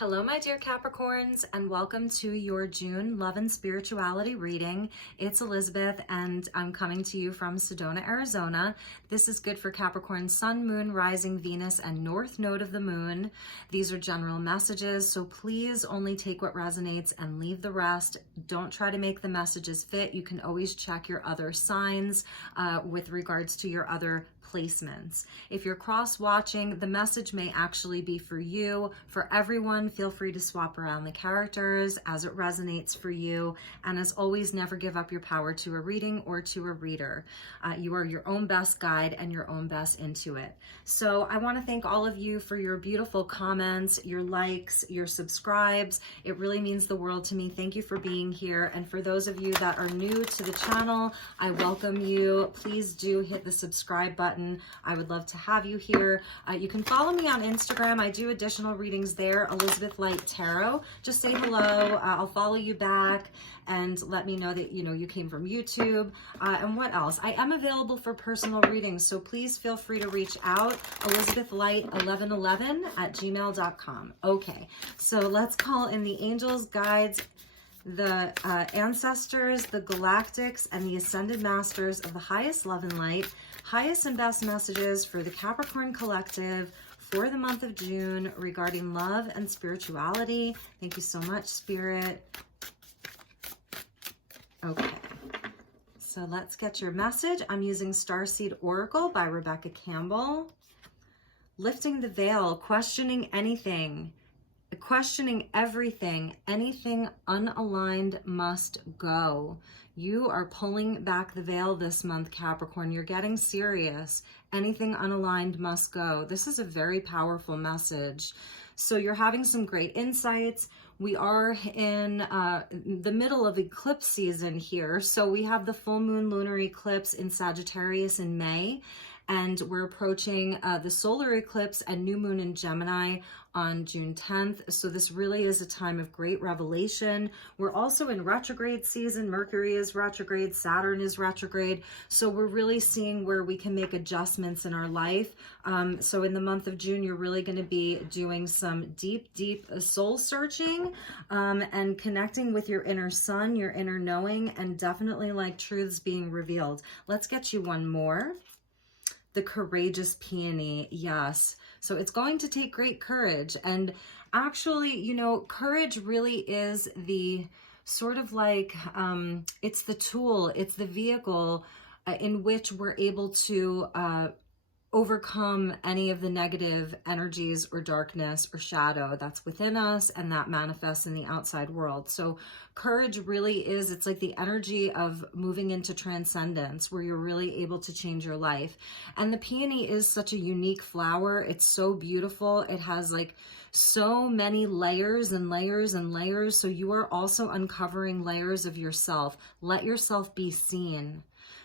Hello, my dear Capricorns, and welcome to your June Love and Spirituality reading. It's Elizabeth, and I'm coming to you from Sedona, Arizona. This is good for Capricorn, Sun, Moon, Rising, Venus, and North Node of the Moon. These are general messages, so please only take what resonates and leave the rest. Don't try to make the messages fit. You can always check your other signs with regards to your other placements. If you're cross-watching, the message may actually be for you. For everyone, feel free to swap around the characters as it resonates for you. And as always, never give up your power to a reading or to a reader. You are your own best guide and your own best intuit. So I want to thank all of you for your beautiful comments, your likes, your subscribes. It really means the world to me. Thank you for being here. And for those of you that are new to the channel, I welcome you. Please do hit the subscribe button. I would love to have you here. You can follow me on Instagram. I do additional readings there, elizabethlighttarot. Just say hello. I'll follow you back and let me know that you came from YouTube. And what else? I am available for personal readings, so please feel free to reach out. elizabethlight1111@gmail.com. Okay, so let's call in the angels, guides, the ancestors, the galactics, and the ascended masters of the highest love and light, highest and best messages for the Capricorn collective for the month of June regarding love and spirituality. Thank you so much, Spirit. Okay, so let's get your message. I'm using Starseed Oracle by Rebecca Campbell. Lifting the veil, questioning anything. Questioning everything, anything unaligned must go. You are pulling back the veil this month, Capricorn. You're getting serious. Anything unaligned must go. This is a very powerful message. So you're having some great insights. We are in the middle of eclipse season here. So we have the full moon lunar eclipse in Sagittarius in May. And we're approaching the solar eclipse and new moon in Gemini on June 10th. So this really is a time of great revelation. We're also in retrograde season. Mercury is retrograde, Saturn is retrograde. So we're really seeing where we can make adjustments in our life. So in the month of June, you're really going to be doing some deep soul searching and connecting with your inner sun, your inner knowing, and definitely like truths being revealed. Let's get you one more. The courageous peony, yes. So it's going to take great courage. And actually, courage really is the sort of like, it's the tool, it's the vehicle in which we're able to overcome any of the negative energies or darkness or shadow that's within us and that manifests in the outside world. So courage really is, it's like the energy of moving into transcendence where you're really able to change your life. And the peony is such a unique flower. It's so beautiful. It has like so many layers and layers and layers. So you are also uncovering layers of yourself. Let yourself be seen.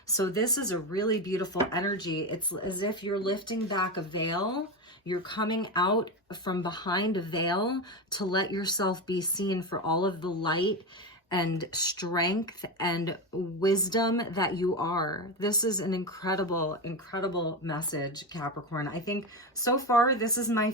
So this is a really beautiful energy. It's as if you're lifting back a veil. You're coming out from behind a veil to let yourself be seen for all of the light and strength and wisdom that you are. This is an incredible, incredible message, Capricorn. I think so far this is my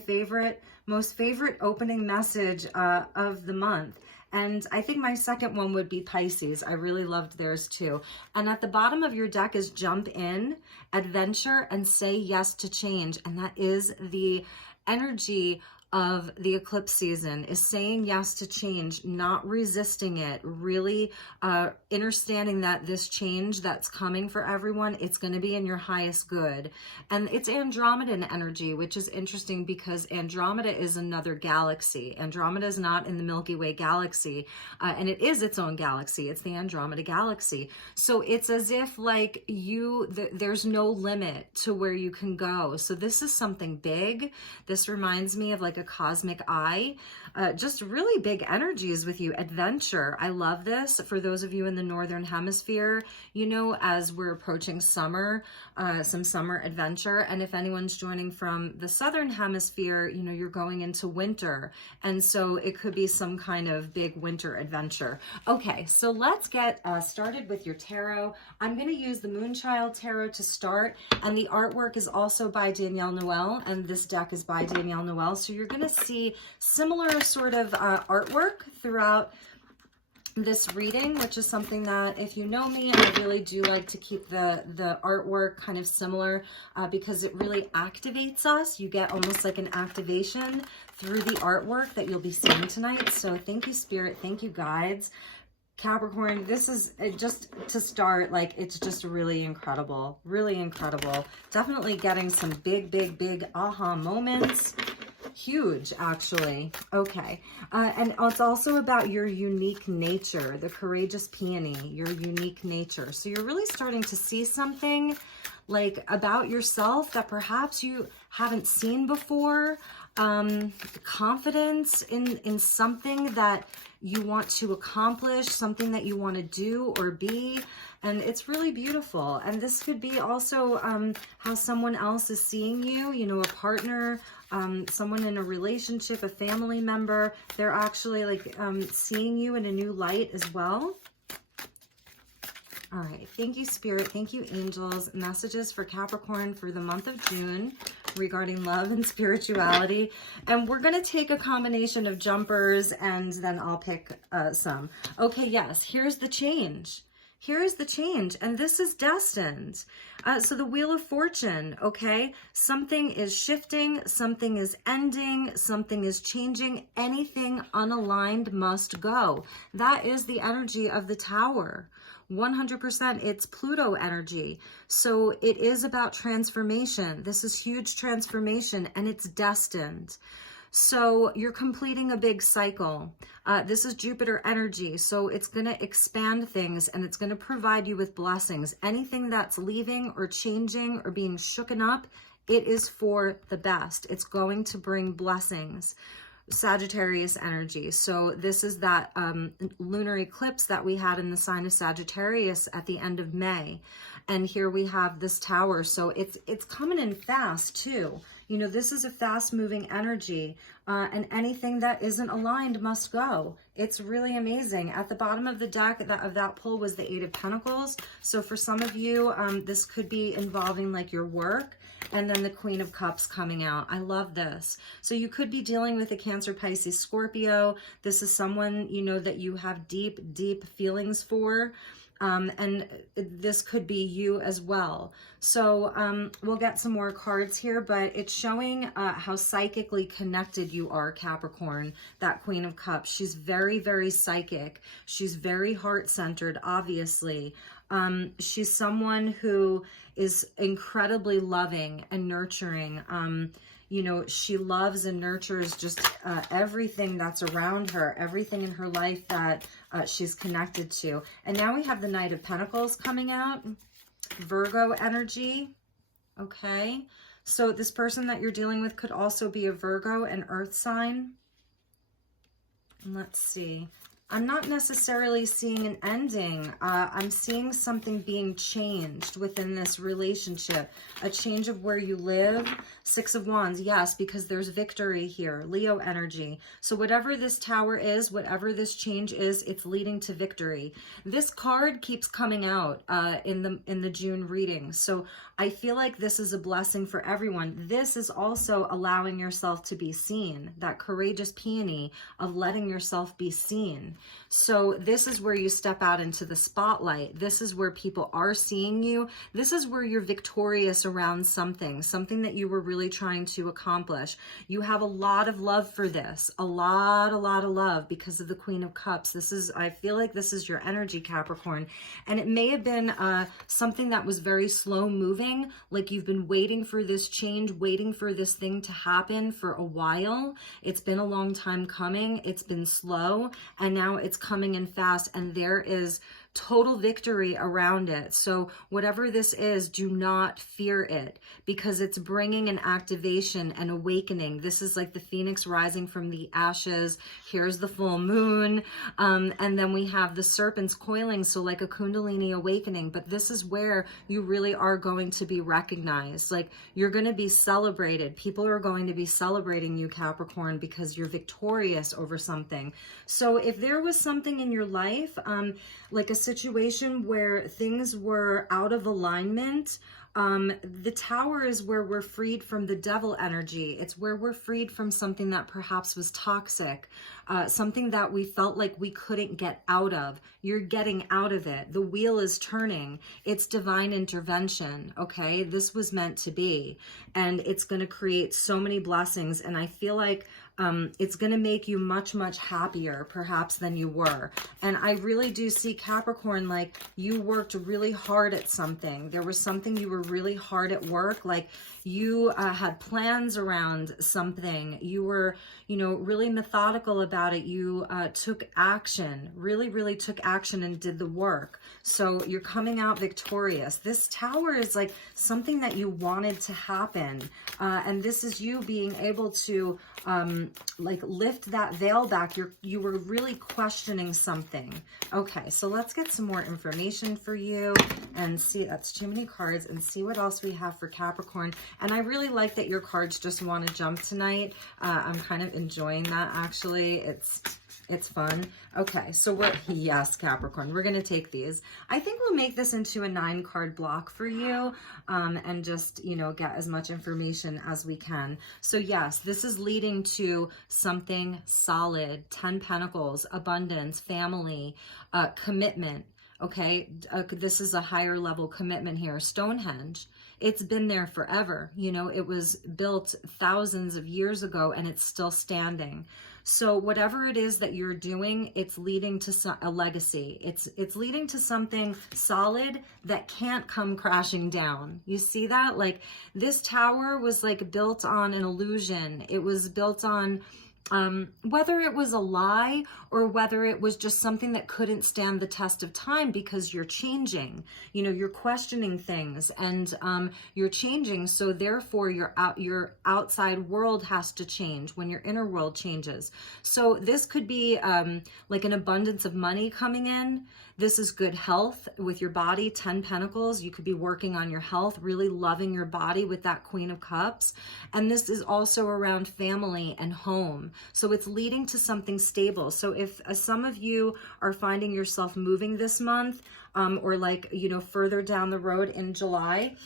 most favorite opening message of the month. And I think my second one would be Pisces. I really loved theirs too. And at the bottom of your deck is jump in, adventure, and say yes to change. And that is the energy of the eclipse season, is saying yes to change, not resisting it, really understanding that this change that's coming for everyone, it's going to be in your highest good. And it's Andromedan energy, which is interesting because Andromeda is another galaxy. Andromeda is not in the Milky Way galaxy, and it is its own galaxy. It's the Andromeda galaxy. So it's as if like there's no limit to where you can go. So this is something big. This reminds me of like a cosmic eye. Just really big energies with you. Adventure. I love this. For those of you in the Northern Hemisphere, as we're approaching summer, some summer adventure. And if anyone's joining from the Southern Hemisphere, you're going into winter. And so it could be some kind of big winter adventure. Okay, so let's get started with your tarot. I'm going to use the Moonchild Tarot to start. And the artwork is also by Danielle Noel. And this deck is by Danielle Noel. So you're going to see similar sort of artwork throughout this reading, which is something that, if you know me, I really do like to keep the artwork kind of similar because it really activates us. You get almost like an activation through the artwork that you'll be seeing tonight. So thank you, Spirit. Thank you, guides. Capricorn, this is just to start, like, it's just really incredible. Really incredible. Definitely getting some big aha moments. Huge, actually. Okay. And it's also about your unique nature, the courageous peony, your unique nature. So you're really starting to see something like about yourself that perhaps you haven't seen before. Confidence in something that you want to accomplish, something that you want to do or be. And it's really beautiful. And this could be also how someone else is seeing you, you know, a partner, someone in a relationship, a family member. They're actually like seeing you in a new light as well. All right. Thank you, Spirit. Thank you, angels. Messages for Capricorn for the month of June regarding love and spirituality. And we're going to take a combination of jumpers and then I'll pick some. Okay, yes. Here's the change. Here's the change, and this is destined. So the Wheel of Fortune, okay? Something is shifting, something is ending, something is changing. Anything unaligned must go. That is the energy of the Tower. 100%, it's Pluto energy. So it is about transformation. This is huge transformation, and it's destined. So you're completing a big cycle. This is Jupiter energy. So it's going to expand things and it's going to provide you with blessings. Anything that's leaving or changing or being shooken up, it is for the best. It's going to bring blessings. Sagittarius energy. So this is that lunar eclipse that we had in the sign of Sagittarius at the end of May. And here we have this Tower. So it's coming in fast too. You know, this is a fast moving energy and anything that isn't aligned must go. It's really amazing. At the bottom of the deck of that pull was the Eight of Pentacles. So for some of you, this could be involving like your work. And then the Queen of Cups coming out. I love this. So you could be dealing with a Cancer, Pisces, Scorpio. This is someone, you know, that you have deep feelings for. And this could be you as well. So we'll get some more cards here, but it's showing how psychically connected you are, Capricorn, that Queen of Cups. She's very psychic. She's very heart-centered, obviously. She's someone who is incredibly loving and nurturing. You know, she loves and nurtures just everything that's around her, everything in her life that she's connected to. And now we have the Knight of Pentacles coming out, Virgo energy. Okay, so this person that you're dealing with could also be a Virgo, an earth sign. Let's see. I'm not necessarily seeing an ending. I'm seeing something being changed within this relationship. A change of where you live. Six of Wands, yes, because there's victory here. Leo energy. So whatever this Tower is, whatever this change is, it's leading to victory. This card keeps coming out in the June reading. So I feel like this is a blessing for everyone. This is also allowing yourself to be seen. That courageous peony of letting yourself be seen. So this is where you step out into the spotlight. This is where people are seeing you. This is where you're victorious around something that you were really trying to accomplish. You have a lot of love for this, a lot of love because of the Queen of Cups. I feel like this is your energy, Capricorn. And it may have been something that was very slow moving, like you've been waiting for this change, waiting for this thing to happen for a while. It's been a long time coming. It's been slow, and now it's coming in fast, and there is total victory around it. So whatever this is, do not fear it, because it's bringing an activation and awakening. This is like the phoenix rising from the ashes. Here's the full moon. And then we have the serpents coiling. So like a Kundalini awakening, but this is where you really are going to be recognized. Like you're going to be celebrated. People are going to be celebrating you, Capricorn, because you're victorious over something. So if there was something in your life, like a situation where things were out of alignment, The Tower is where we're freed from the devil energy. It's where we're freed from something that perhaps was toxic, something that we felt like we couldn't get out of. You're getting out of it. The wheel is turning. It's divine intervention, okay? This was meant to be, and it's going to create so many blessings, and I feel like it's going to make you much, much happier perhaps than you were. And I really do see, Capricorn, like you worked really hard at something. There was something you were really hard at work, like you had plans around something. You were, you know, really methodical about it. You took action, really took action and did the work. So you're coming out victorious. This Tower is like something that you wanted to happen. And this is you being able to like lift that veil back. You were really questioning something. Okay, so let's get some more information for you and see. That's too many cards, and see what else we have for Capricorn. And I really like that your cards just want to jump tonight. I'm kind of enjoying that, actually. It's fun. Okay, so what? Yes, Capricorn, we're going to take these. I think we'll make this into a 9-card block for you, and just, you know, get as much information as we can. So yes, this is leading to something solid. 10 Pentacles, abundance, family, commitment. Okay, this is a higher level commitment here. Stonehenge. It's been there forever. You know, it was built thousands of years ago and it's still standing. So whatever it is that you're doing, it's leading to a legacy. It's leading to something solid that can't come crashing down. You see that? Like this tower was like built on an illusion. It was built on whether it was a lie or whether it was just something that couldn't stand the test of time, because you're changing, you know, you're questioning things, and you're changing. So therefore your outside world has to change when your inner world changes. So this could be like an abundance of money coming in. This is good health with your body. 10 Pentacles. You could be working on your health, really loving your body with that Queen of Cups. And this is also around family and home. So it's leading to something stable. So if some of you are finding yourself moving this month, or like, you know, further down the road in July,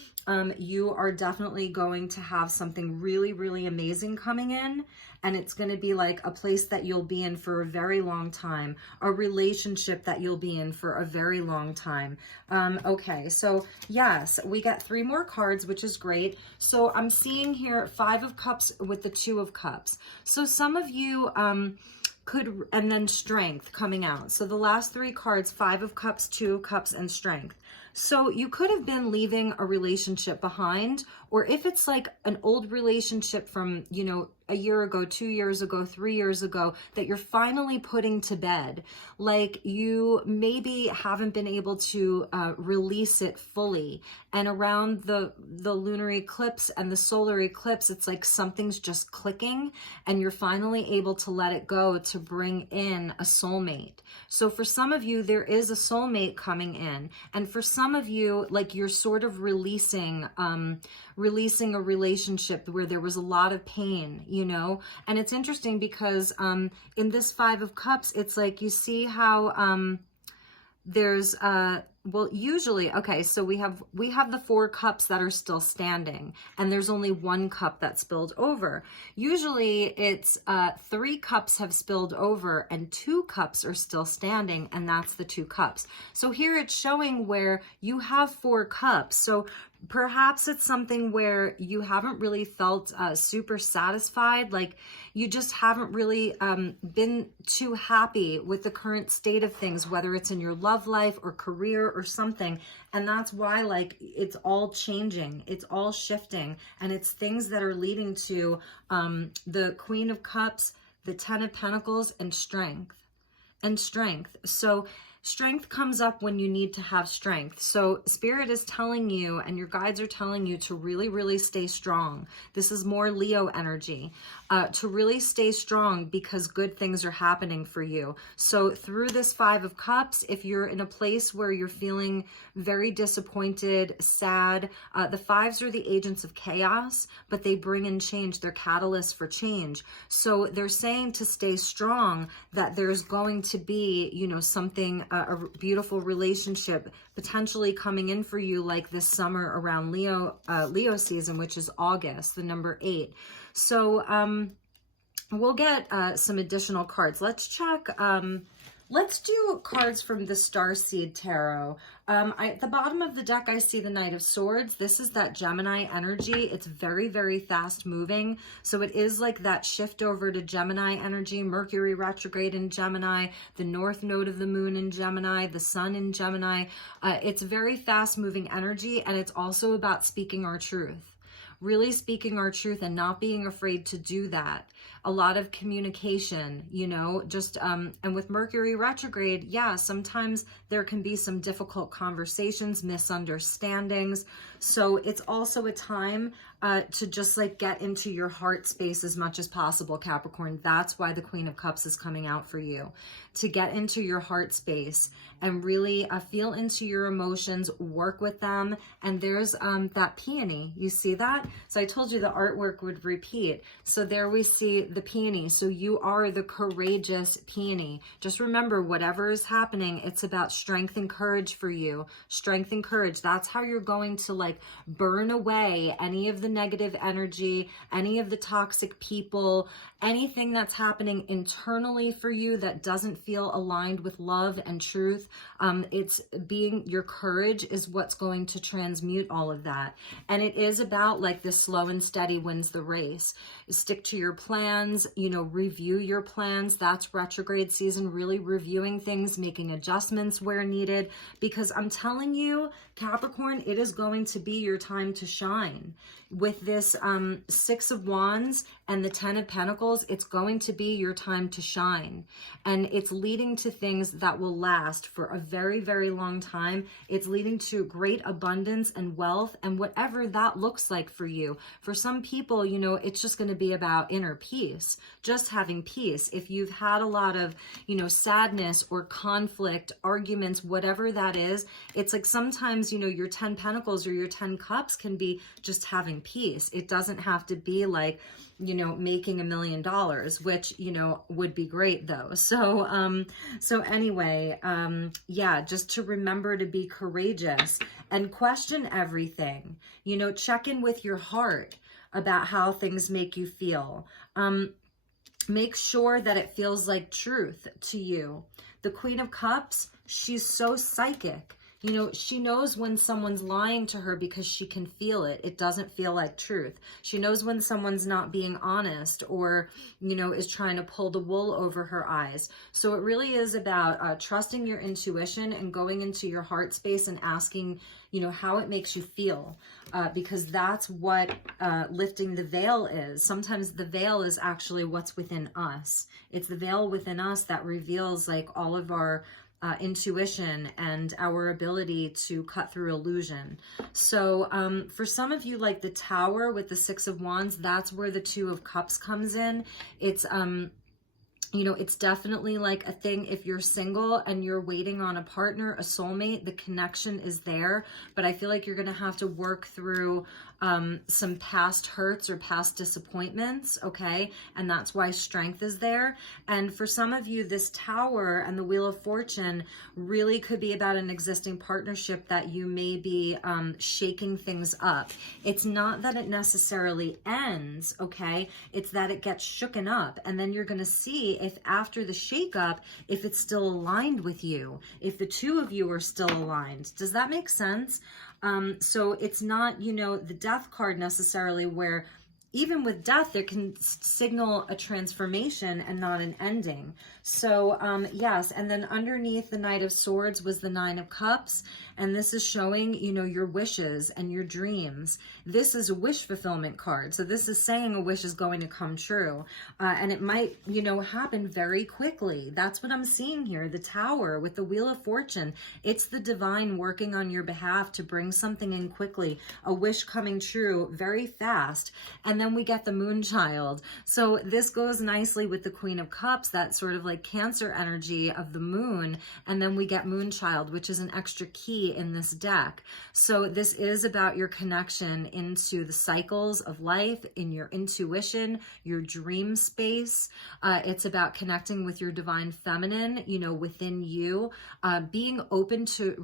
you are definitely going to have something really amazing coming in. And it's going to be like a place that you'll be in for a very long time, a relationship that you'll be in for a very long time. Okay, so yes, we get 3 more cards, which is great. So I'm seeing here 5 of Cups with the 2 of Cups. So some of you could, and then Strength coming out. So the last 3 cards, 5 of Cups, 2 of Cups, and Strength. So you could have been leaving a relationship behind, or if it's like an old relationship from, you know, a year ago, 2 years ago, 3 years ago, that you're finally putting to bed. Like you maybe haven't been able to release it fully. And around the lunar eclipse and the solar eclipse, it's like something's just clicking and you're finally able to let it go to bring in a soulmate. So for some of you, there is a soulmate coming in. And for some of you, like you're sort of releasing a relationship where there was a lot of pain, you know. And it's interesting because in this 5 of Cups, it's like, you see how there's well, usually, okay, so we have the 4 cups that are still standing, and there's only 1 cup that spilled over. Usually it's 3 cups have spilled over and 2 cups are still standing, and that's the 2 cups. So here it's showing where you have 4 cups. So perhaps it's something where you haven't really felt super satisfied, like you just haven't really been too happy with the current state of things, whether it's in your love life or career or something. And that's why, like, it's all changing, it's all shifting, and it's things that are leading to the Queen of Cups, the 10 of Pentacles, and Strength. So strength comes up when you need to have strength. So Spirit is telling you, and your guides are telling you, to really stay strong. This is more Leo energy, to really stay strong, because good things are happening for you. So through this 5 of Cups, if you're in a place where you're feeling very disappointed, sad, the 5s are the agents of chaos, but they bring in change. They're catalysts for change. So they're saying to stay strong, that there's going to be, you know, something a beautiful relationship potentially coming in for you like this summer around Leo season, which is August, the number 8. So we'll get some additional cards. Let's check. Let's do cards from the Starseed Tarot. At the bottom of the deck, I see the Knight of Swords. This is that Gemini energy. It's very, very fast moving. So it is like that shift over to Gemini energy, Mercury retrograde in Gemini, the North Node of the Moon in Gemini, the Sun in Gemini. It's very fast moving energy, and it's also about speaking our truth. Really speaking our truth and not being afraid to do that. A lot of communication, you know, just, and with Mercury retrograde, yeah, sometimes there can be some difficult conversations, misunderstandings. So it's also a time to just like get into your heart space as much as possible, Capricorn. That's why the Queen of Cups is coming out for you, to get into your heart space and really feel into your emotions, work with them. And there's that peony, you see that? So I told you the artwork would repeat. So there we see the peony. So you are the courageous peony. Just remember, whatever is happening, it's about strength and courage for you. Strength and courage. That's how you're going to like burn away any of the negative energy, any of the toxic people, anything that's happening internally for you that doesn't feel aligned with love and truth. It's being, your courage is what's going to transmute all of that. And it is about like this slow and steady wins the race. Stick to your plans, you know, review your plans. That's retrograde season, really reviewing things, making adjustments where needed, because I'm telling you, Capricorn, it is going to be your time to shine. With this 6 of Wands and the 10 of Pentacles, it's going to be your time to shine. And it's leading to things that will last for a very, very long time. It's leading to great abundance and wealth and whatever that looks like for you. For some people, you know, it's just going to be about inner peace, just having peace. If you've had a lot of, you know, sadness or conflict, arguments, whatever that is, it's like sometimes, you know, your 10 Pentacles or your 10 Cups can be just having peace. It doesn't have to be like, you know, making $1 million, which, you know, would be great though. So, so anyway, yeah, just to remember to be courageous and question everything, you know, check in with your heart about how things make you feel. Make sure that it feels like truth to you. The Queen of Cups, she's so psychic. You know, she knows when someone's lying to her because she can feel it. It doesn't feel like truth. She knows when someone's not being honest or, you know, is trying to pull the wool over her eyes. So it really is about trusting your intuition and going into your heart space and asking, you know, how it makes you feel, because that's what lifting the veil is. Sometimes the veil is actually what's within us. It's the veil within us that reveals like all of our intuition and our ability to cut through illusion. So for some of you, like the Tower with the 6 of Wands, that's where the 2 of Cups comes in. It's you know, it's definitely like a thing. If you're single and you're waiting on a partner, a soulmate, the connection is there, but I feel like you're going to have to work through some past hurts or past disappointments, okay? And that's why strength is there. And for some of you, this Tower and the Wheel of Fortune really could be about an existing partnership that you may be shaking things up. It's not that it necessarily ends, okay? It's that it gets shooken up, and then you're going to see if after the shakeup, if it's still aligned with you, if the two of you are still aligned. Does that make sense? So it's not, you know, the Death card necessarily, where even with death, it can signal a transformation and not an ending. So yes, and then underneath the Knight of Swords was the 9 of Cups, and this is showing, you know, your wishes and your dreams. This is a wish fulfillment card, so this is saying a wish is going to come true, and it might, you know, happen very quickly. That's what I'm seeing here. The Tower with the Wheel of Fortune, it's the divine working on your behalf to bring something in quickly, a wish coming true very fast. And then then we get the moon child. So this goes nicely with the Queen of Cups, that sort of like Cancer energy of the moon. And then we get moon child, which is an extra key in this deck. So this is about your connection into the cycles of life, in your intuition, your dream space. It's about connecting with your divine feminine, you know, within you, being open to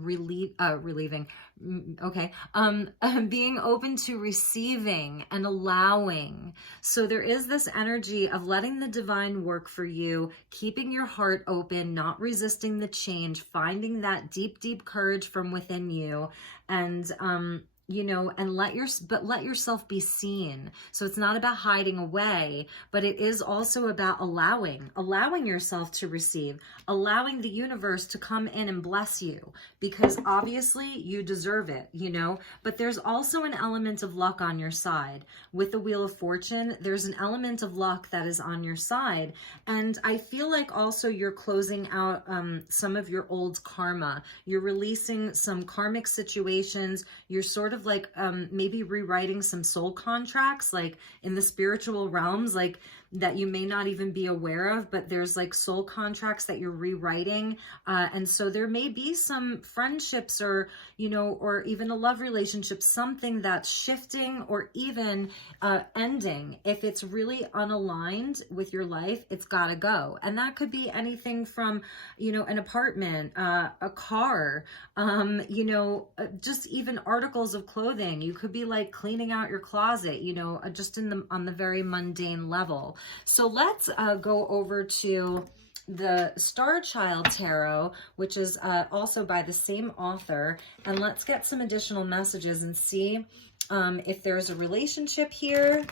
being open to receiving and allowing. So there is this energy of letting the divine work for you, keeping your heart open, not resisting the change, finding that deep, deep courage from within you, and you know, and let yourself be seen. So it's not about hiding away, but it is also about allowing yourself to receive, allowing the universe to come in and bless you, because obviously you deserve it, you know. But there's also an element of luck on your side. With the Wheel of Fortune, there's an element of luck that is on your side. And I feel like also you're closing out some of your old karma. You're releasing some karmic situations. You're sort of like maybe rewriting some soul contracts, like in the spiritual realms, like that you may not even be aware of, but there's like soul contracts that you're rewriting. And so there may be some friendships or, you know, or even a love relationship, something that's shifting or even ending. If it's really unaligned with your life, it's gotta go. And that could be anything from, you know, an apartment, a car, you know, just even articles of clothing. You could be like cleaning out your closet, you know, just on the very mundane level. So let's go over to the Star Child Tarot, which is also by the same author, and let's get some additional messages and see if there's a relationship here,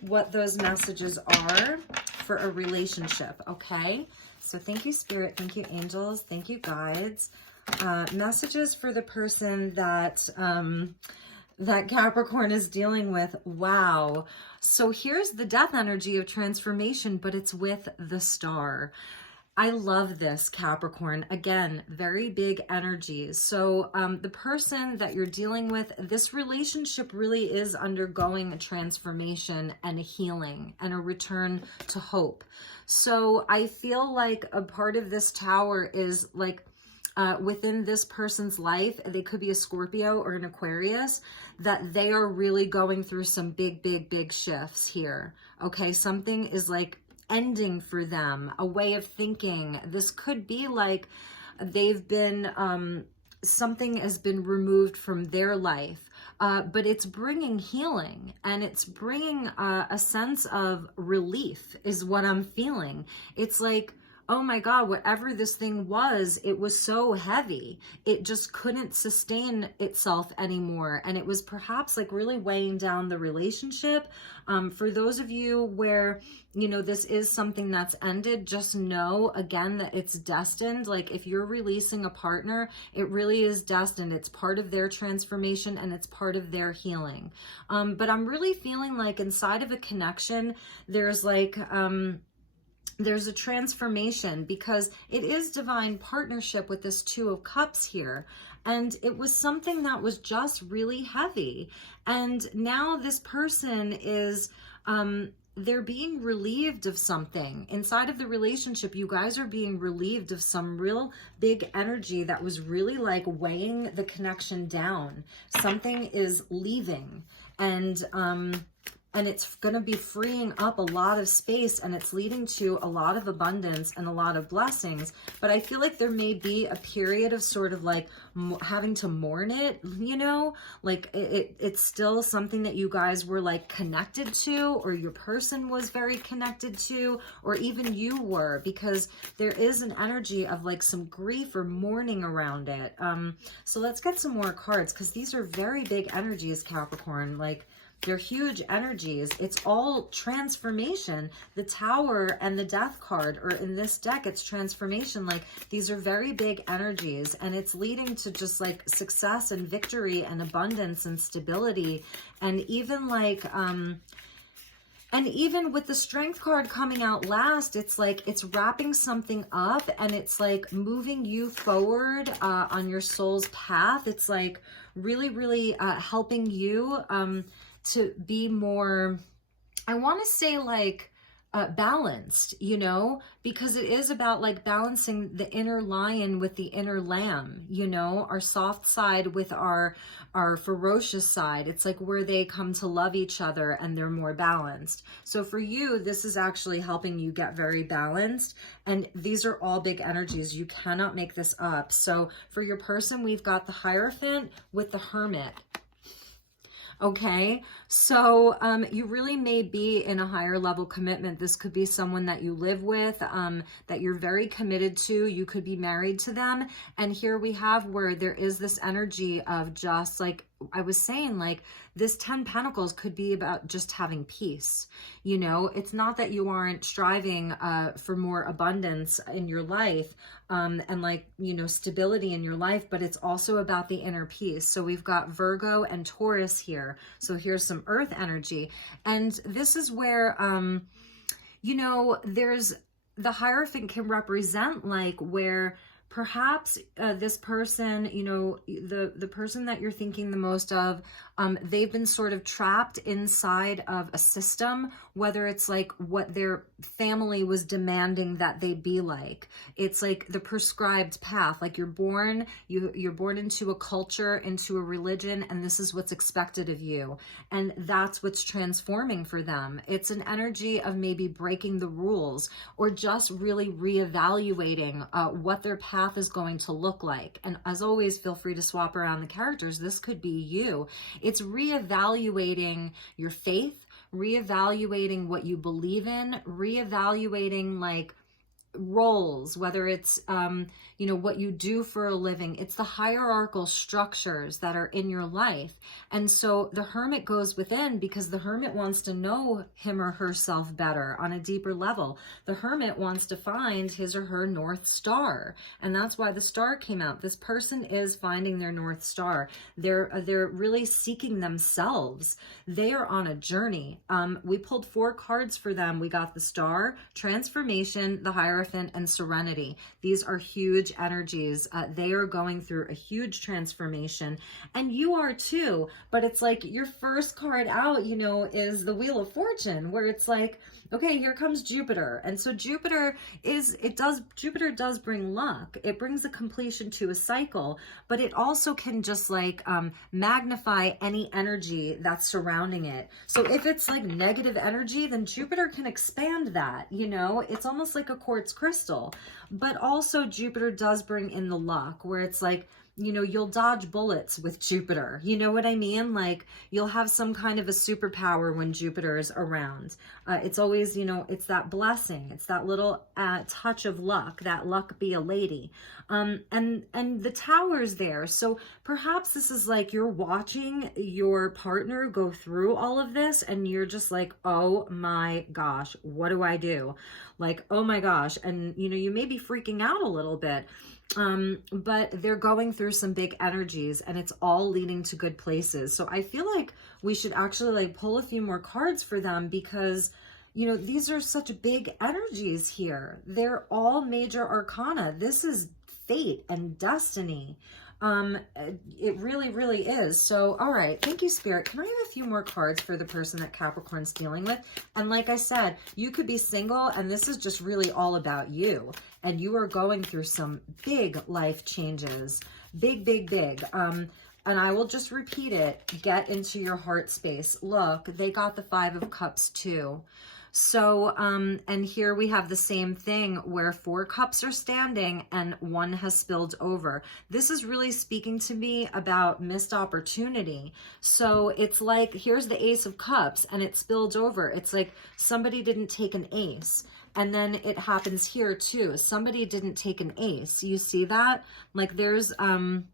what those messages are for a relationship. Okay, so thank you, Spirit, thank you, angels, thank you, guides. Messages for the person that that Capricorn is dealing with. Wow. So here's the death energy of transformation, but it's with the star. I love this, Capricorn. Again, very big energies. So the person that you're dealing with, this relationship really is undergoing a transformation and a healing and a return to hope. So I feel like a part of this tower is like, within this person's life, they could be a Scorpio or an Aquarius, that they are really going through some big, big, big shifts here. Okay, something is like ending for them, a way of thinking. This could be like they've been, something has been removed from their life, but it's bringing healing and it's bringing a sense of relief is what I'm feeling. It's like, oh my God, whatever this thing was, it was so heavy. It just couldn't sustain itself anymore. And it was perhaps like really weighing down the relationship. For those of you where, you know, this is something that's ended, just know again that it's destined. Like if you're releasing a partner, it really is destined. It's part of their transformation and it's part of their healing. But I'm really feeling like inside of a connection, there's like, there's a transformation because it is divine partnership with this Two of Cups here. And it was something that was just really heavy. And now this person is, they're being relieved of something. Inside of the relationship, you guys are being relieved of some real big energy that was really like weighing the connection down. Something is leaving and it's going to be freeing up a lot of space, and it's leading to a lot of abundance and a lot of blessings. But I feel like there may be a period of sort of like having to mourn it, you know, like it's still something that you guys were like connected to, or your person was very connected to, or even you were, because there is an energy of like some grief or mourning around it. So let's get some more cards, because these are very big energies, Capricorn. Like, they're huge energies. It's all transformation. The Tower and the Death card, or in this deck, it's transformation. Like, these are very big energies, and it's leading to just like success and victory and abundance and stability. And even like, and even with the Strength card coming out last, it's like it's wrapping something up and it's like moving you forward on your soul's path. It's like really, really helping you to be more, I want to say like, balanced, you know, because it is about like balancing the inner lion with the inner lamb, you know, our soft side with our ferocious side. It's like where they come to love each other and they're more balanced. So for you, this is actually helping you get very balanced. And these are all big energies. You cannot make this up. So for your person, we've got the Hierophant with the Hermit. Okay, so you really may be in a higher level commitment. This could be someone that you live with, that you're very committed to. You could be married to them. And here we have where there is this energy of just like I was saying, like this 10 Pentacles could be about just having peace. You know, it's not that you aren't striving for more abundance in your life and like, you know, stability in your life, but it's also about the inner peace. So we've got Virgo and Taurus here. So here's some earth energy. And this is where, you know, there's the Hierophant can represent like where perhaps this person, you know, the person that you're thinking the most of, they've been sort of trapped inside of a system, whether it's like what their family was demanding that they be like. It's like the prescribed path, like you're born into a culture, into a religion, and this is what's expected of you. And that's what's transforming for them. It's an energy of maybe breaking the rules or just really reevaluating what their path is going to look like. And as always, feel free to swap around the characters. This could be you. It's reevaluating your faith, reevaluating what you believe in, reevaluating like roles, whether it's you know, what you do for a living. It's the hierarchical structures that are in your life. And so the Hermit goes within because the Hermit wants to know him or herself better on a deeper level. The Hermit wants to find his or her North Star. And that's why the star came out. This person is finding their North Star. They're really seeking themselves. They are on a journey. We pulled 4 cards for them. We got the Star, Transformation, the Hierophant, and Serenity. These are huge energies. They are going through a huge transformation, and you are too. But it's like your first card out, you know, is the Wheel of Fortune, where it's like, okay, here comes Jupiter. And so Jupiter does bring luck. It brings a completion to a cycle, but it also can just like magnify any energy that's surrounding it. So if it's like negative energy, then Jupiter can expand that, you know, it's almost like a quartz crystal. But also Jupiter does bring in the luck, where it's like, you know, you'll dodge bullets with Jupiter. You know what I mean? Like you'll have some kind of a superpower when Jupiter is around. It's always, you know, it's that blessing. It's that little touch of luck, that luck be a lady. And the Tower's there. So perhaps this is like you're watching your partner go through all of this and you're just like, oh my gosh, what do I do? Like, oh my gosh. And, you know, you may be freaking out a little bit. But they're going through some big energies and it's all leading to good places. So I feel like we should actually like pull a few more cards for them because, you know, these are such big energies here. They're all major arcana. This is fate and destiny. It really, really is. So, all right. Thank you, Spirit. Can I have a few more cards for the person that Capricorn's dealing with? And like I said, you could be single and this is just really all about you. And you are going through some big life changes. Big, big, big. And I will just repeat it. Get into your heart space. Look, they got the 5 of Cups too. So, and here we have the same thing where 4 cups are standing and 1 has spilled over. This is really speaking to me about missed opportunity. So it's like, here's the Ace of Cups and it spilled over. It's like somebody didn't take an ace. And then it happens here too. Somebody didn't take an ace. You see that? Like there's the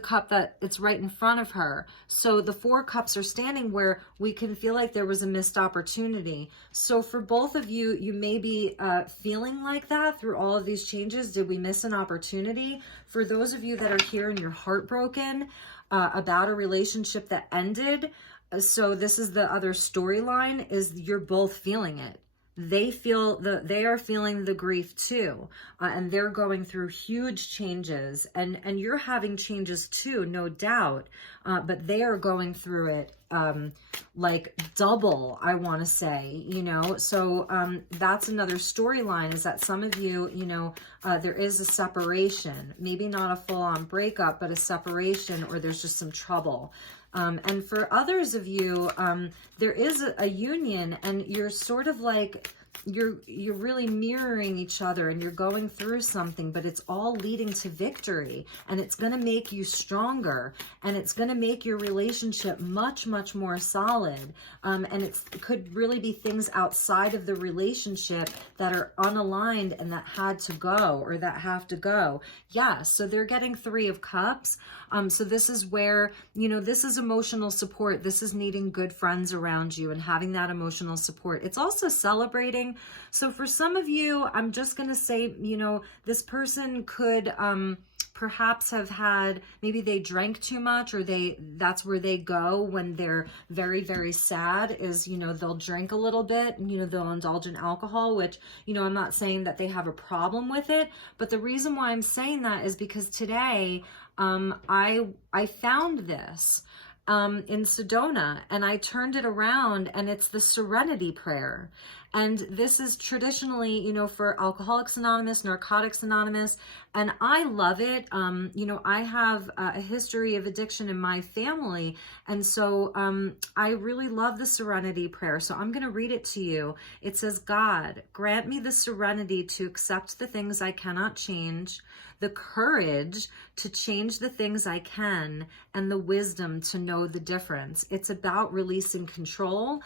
cup that it's right in front of her. So the 4 cups are standing where we can feel like there was a missed opportunity. So for both of you, you may be feeling like that through all of these changes. Did we miss an opportunity? For those of you that are here and you're heartbroken about a relationship that ended, so this is the other storyline, is you're both feeling it. they are feeling the grief too, and they're going through huge changes, and you're having changes too, no doubt, but they are going through it like double, I want to say, you know. So that's another storyline, is that some of you, you know, there is a separation, maybe not a full-on breakup, but a separation, or there's just some trouble. And for others of you, there is a union, and you're sort of like, you're really mirroring each other, and you're going through something, but it's all leading to victory, and it's going to make you stronger, and it's going to make your relationship much, much more solid. And it could really be things outside of the relationship that are unaligned and that had to go, or that have to go. Yeah, so they're getting 3 of Cups. So this is where, you know, this is emotional support. This is needing good friends around you and having that emotional support. It's also celebrating. So for some of you, I'm just going to say, you know, this person could perhaps have had, maybe they drank too much, or that's where they go when they're very, very sad, is, you know, they'll drink a little bit, and, you know, they'll indulge in alcohol, which, you know, I'm not saying that they have a problem with it, but the reason why I'm saying that is because today, I found this in Sedona, and I turned it around, and it's the Serenity Prayer. And this is traditionally, you know, for Alcoholics Anonymous, Narcotics Anonymous, and I love it. You know, I have a history of addiction in my family, and so I really love the Serenity Prayer. So I'm going to read it to you. It says, God, grant me the serenity to accept the things I cannot change, the courage to change the things I can, and the wisdom to know the difference. It's about releasing control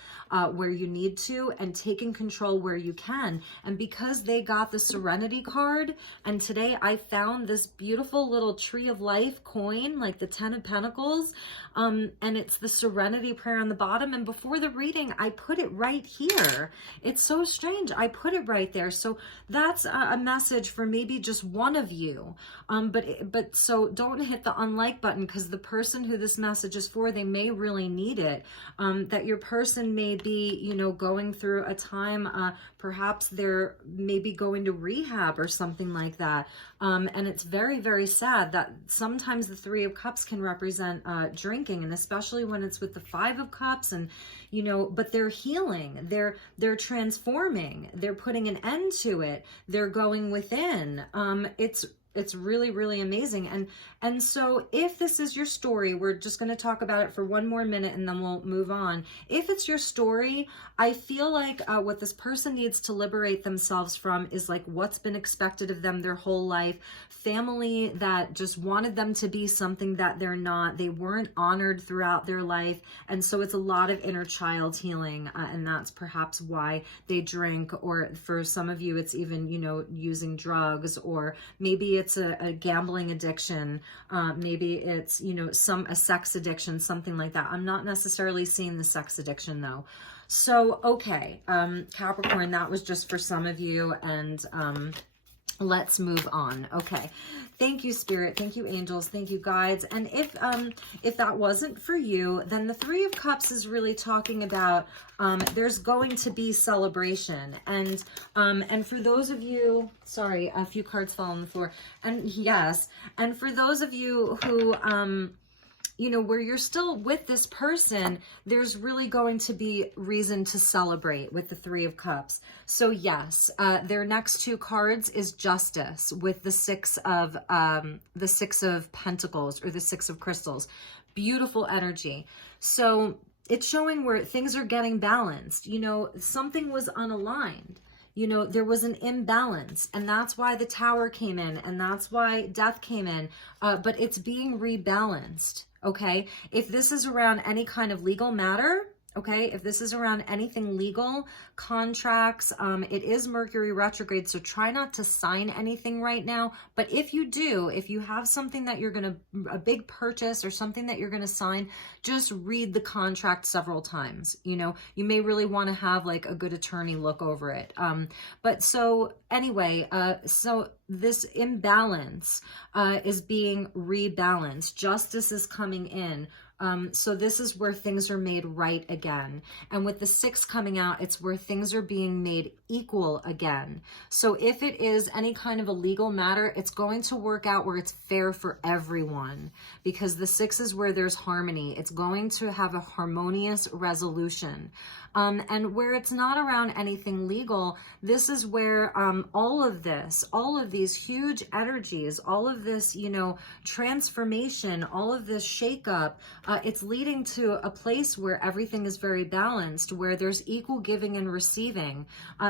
where you need to, and taking control where you can. And because they got the Serenity card, and today I found this beautiful little Tree of Life coin, like the 10 of Pentacles, and it's the Serenity Prayer on the bottom. And before the reading, I put it right here. It's so strange. I put it right there. So that's a message for maybe just one of you. But so don't hit the unlike button, because the person who this message is for, they may really need it. That your person may be, you know, going through a time, perhaps they're maybe going to rehab or something like that. And it's very, very sad that sometimes the 3 of Cups can represent drinking, and especially when it's with the 5 of Cups, and, you know, but they're healing, they're transforming, they're putting an end to it, they're going within. It's really, really amazing. And so if this is your story, we're just going to talk about it for one more minute, and then we'll move on. If it's your story, I feel like what this person needs to liberate themselves from is like what's been expected of them their whole life, family that just wanted them to be something that they're not, they weren't honored throughout their life. And so it's a lot of inner child healing, and that's perhaps why they drink, or for some of you, it's even, you know, using drugs, or maybe it's a gambling addiction, maybe it's, you know, a sex addiction, something like that. I'm not necessarily seeing the sex addiction though. So, okay, Capricorn, that was just for some of you, and let's move on. Okay. Thank you, Spirit. Thank you, angels. Thank you, guides. And if that wasn't for you, then the 3 of Cups is really talking about there's going to be celebration. And for those of you, sorry, a few cards fell on the floor. And yes, and for those of you who you know, where you're still with this person, there's really going to be reason to celebrate with the 3 of Cups. So yes, their next 2 cards is Justice with the 6 of Pentacles, or the 6 of Crystals. Beautiful energy. So it's showing where things are getting balanced. You know, something was unaligned. You know, there was an imbalance, and that's why the Tower came in, and that's why Death came in, but it's being rebalanced, okay? If this is around any kind of legal matter, okay, if this is around anything legal, contracts, it is Mercury retrograde, so try not to sign anything right now. But if you do, if you have something that you're going to, a big purchase or something that you're going to sign, just read the contract several times. You know, you may really want to have like a good attorney look over it. But so anyway, so this imbalance is being rebalanced. Justice is coming in. So this is where things are made right again. And with the 6 coming out, it's where things are being made equal again. So if it is any kind of a legal matter, it's going to work out where it's fair for everyone, because the 6 is where there's harmony. It's going to have a harmonious resolution. And where it's not around anything legal, this is where all of these huge energies, all of this, you know, transformation, all of this shakeup, it's leading to a place where everything is very balanced, where there's equal giving and receiving.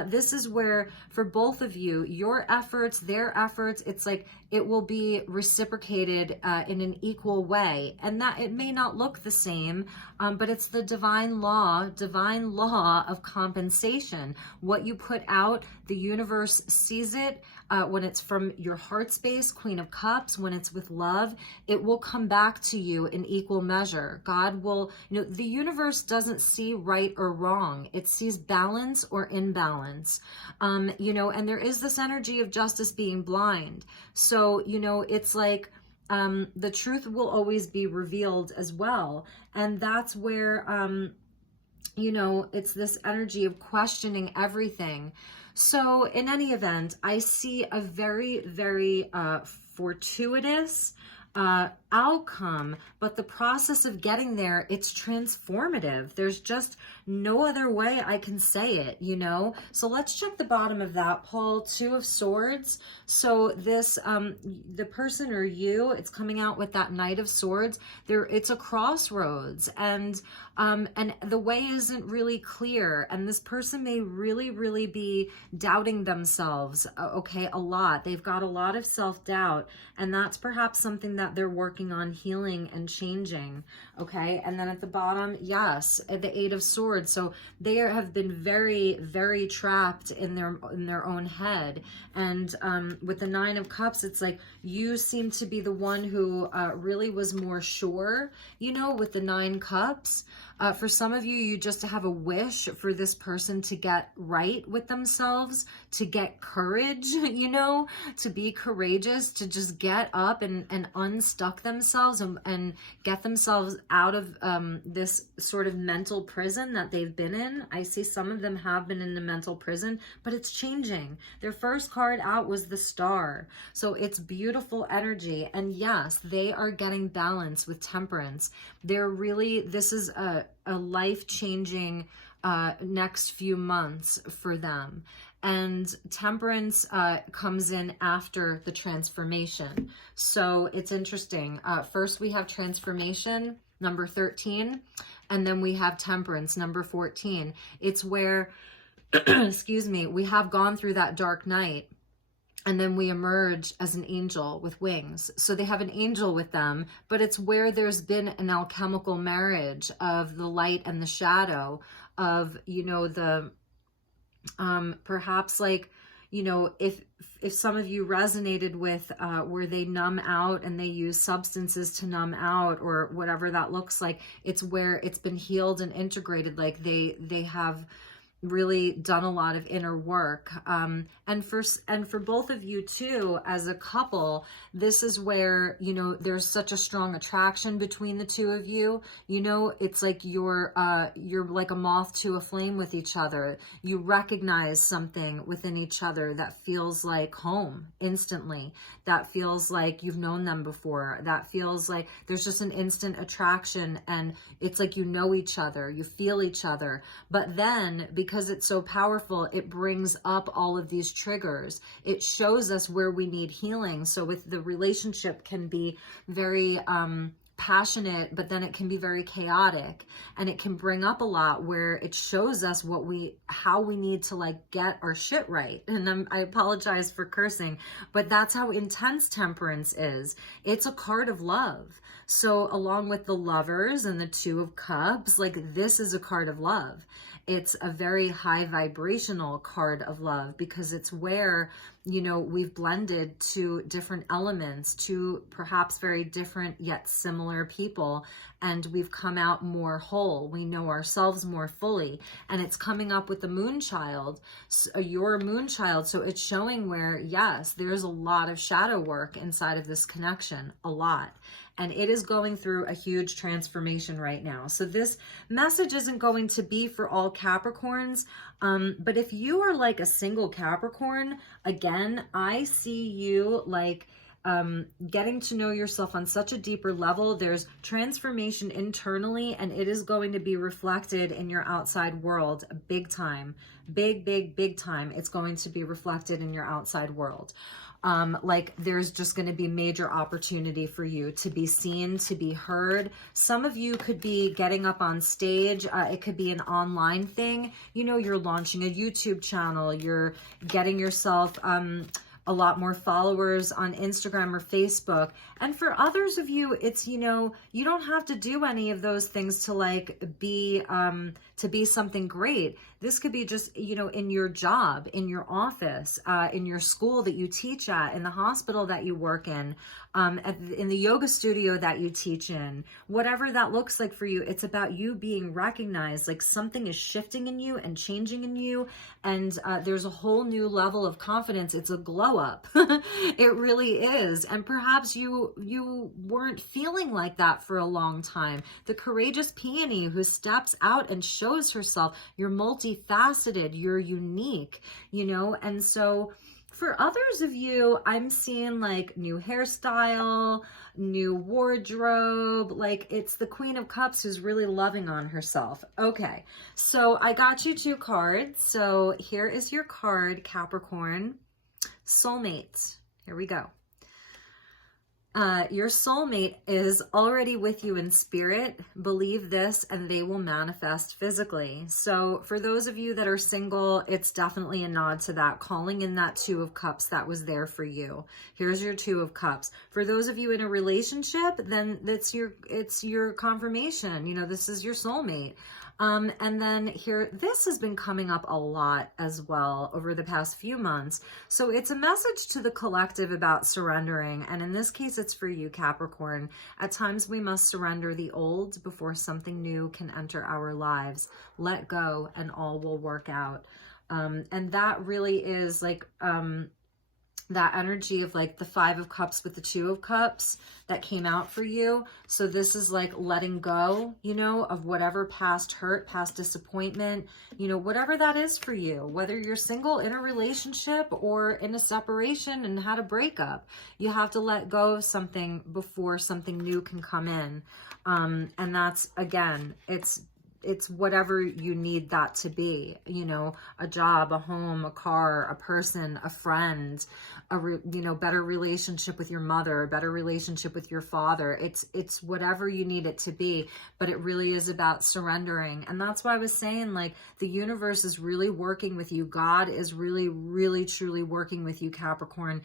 This is where, for both of you, your efforts, their efforts, it's like it will be reciprocated in an equal way. And that it may not look the same, but it's the divine law of compensation. What you put out, the universe sees it. When it's from your heart space, Queen of Cups, when it's with love, it will come back to you in equal measure. God will, you know, the universe doesn't see right or wrong. It sees balance or imbalance, you know, and there is this energy of justice being blind. So, you know, it's like, the truth will always be revealed as well. And that's where, you know, it's this energy of questioning everything. So in any event, I see a very, very fortuitous outcome, but the process of getting there, it's transformative. There's just no other way I can say it, you know? So let's check the bottom of that, Paul. 2 of Swords. So this, the person or you, it's coming out with that Knight of Swords. It's a crossroads, and the way isn't really clear, and this person may really, really be doubting themselves, okay, a lot. They've got a lot of self-doubt, and that's perhaps something that they're working on healing and changing, okay? And then at the bottom, yes, the 8 of Swords. So they have been very, very trapped in their own head. And with the 9 of Cups, it's like you seem to be the one who really was more sure, you know, with the 9 Cups. For some of you, you just have a wish for this person to get right with themselves, to get courage, you know, to be courageous, to just get up and unstuck themselves and get themselves out of this sort of mental prison that they've been in. I see some of them have been in the mental prison, but it's changing. Their first card out was the Star. So it's beautiful energy. And yes, they are getting balance with Temperance. They're really, this is a life-changing next few months for them. And Temperance comes in after the transformation. So it's interesting. First we have transformation, number 13, and then we have Temperance, number 14. It's where, excuse me, we have gone through that dark night, and then we emerge as an angel with wings. So they have an angel with them, but it's where there's been an alchemical marriage of the light and the shadow, of, you know, the, perhaps like, you know, if some of you resonated with where they numb out and they use substances to numb out, or whatever that looks like, it's where it's been healed and integrated, like they have really done a lot of inner work. And for both of you too, as a couple, this is where, you know, there's such a strong attraction between the two of you. You know, it's like you're like a moth to a flame with each other. You recognize something within each other that feels like home instantly. That feels like you've known them before. That feels like there's just an instant attraction, and it's like you know each other, you feel each other. But then, because it's so powerful, it brings up all of these triggers. It shows us where we need healing. So with the relationship can be very passionate, but then it can be very chaotic, and it can bring up a lot where it shows us how we need to like get our shit right. And I apologize for cursing, but that's how intense Temperance is. It's a card of love. So along with the Lovers and the 2 of Cups, like this is a card of love. It's a very high vibrational card of love, because it's where, you know, we've blended 2 different elements, 2 perhaps very different yet similar people, and we've come out more whole. We know ourselves more fully, and it's coming up with the Moonchild, your Moonchild. So it's showing where, yes, there's a lot of shadow work inside of this connection, a lot. and it is going through a huge transformation right now. So this message isn't going to be for all Capricorns, but if you are like a single Capricorn, again, I see you like getting to know yourself on such a deeper level. There's transformation internally, and it is going to be reflected in your outside world big time. Big time. It's going to be reflected in your outside world. Like there's just going to be major opportunity for you to be seen, to be heard. Some of you could be getting up on stage. It could be an online thing. You know, you're launching a YouTube channel. You're getting yourself a lot more followers on Instagram or Facebook. And for others of you, it's, you know, you don't have to do any of those things to like be something great. This could be just, you know, in your job, in your office, in your school that you teach at, in the hospital that you work in the yoga studio that you teach in, whatever that looks like for you. It's about you being recognized, like something is shifting in you and changing in you. And there's a whole new level of confidence. It's a glow up. It really is. And perhaps you weren't feeling like that for a long time. The courageous peony who steps out and shows herself. You're multifaceted, you're unique, you know. And so for others of you, I'm seeing like new hairstyle, new wardrobe, like it's the Queen of Cups who's really loving on herself. Okay, so I got you 2 cards. So here is your card, Capricorn. Soulmate. Here we go. Your soulmate is already with you in spirit. Believe this and they will manifest physically. So for those of you that are single, it's definitely a nod to that, calling in that 2 of Cups that was there for you. Here's your 2 of Cups. For those of you in a relationship, then it's your confirmation. You know, this is your soulmate. And then here, this has been coming up a lot as well over the past few months. So it's a message to the collective about surrendering. And in this case, it's for you, Capricorn. At times we must surrender the old before something new can enter our lives. Let go and all will work out. And that really is like, that energy of like the 5 of Cups with the 2 of Cups that came out for you. So this is like letting go, you know, of whatever past hurt, past disappointment, you know, whatever that is for you, whether you're single, in a relationship, or in a separation and had a breakup. You have to let go of something before something new can come in. And that's, again, it's whatever you need that to be, you know, a job, a home, a car, a person, a friend, better relationship with your mother, a better relationship with your father. It's whatever you need it to be, but it really is about surrendering. And that's why I was saying, like, the universe is really working with you. God is really, really, truly working with you, Capricorn.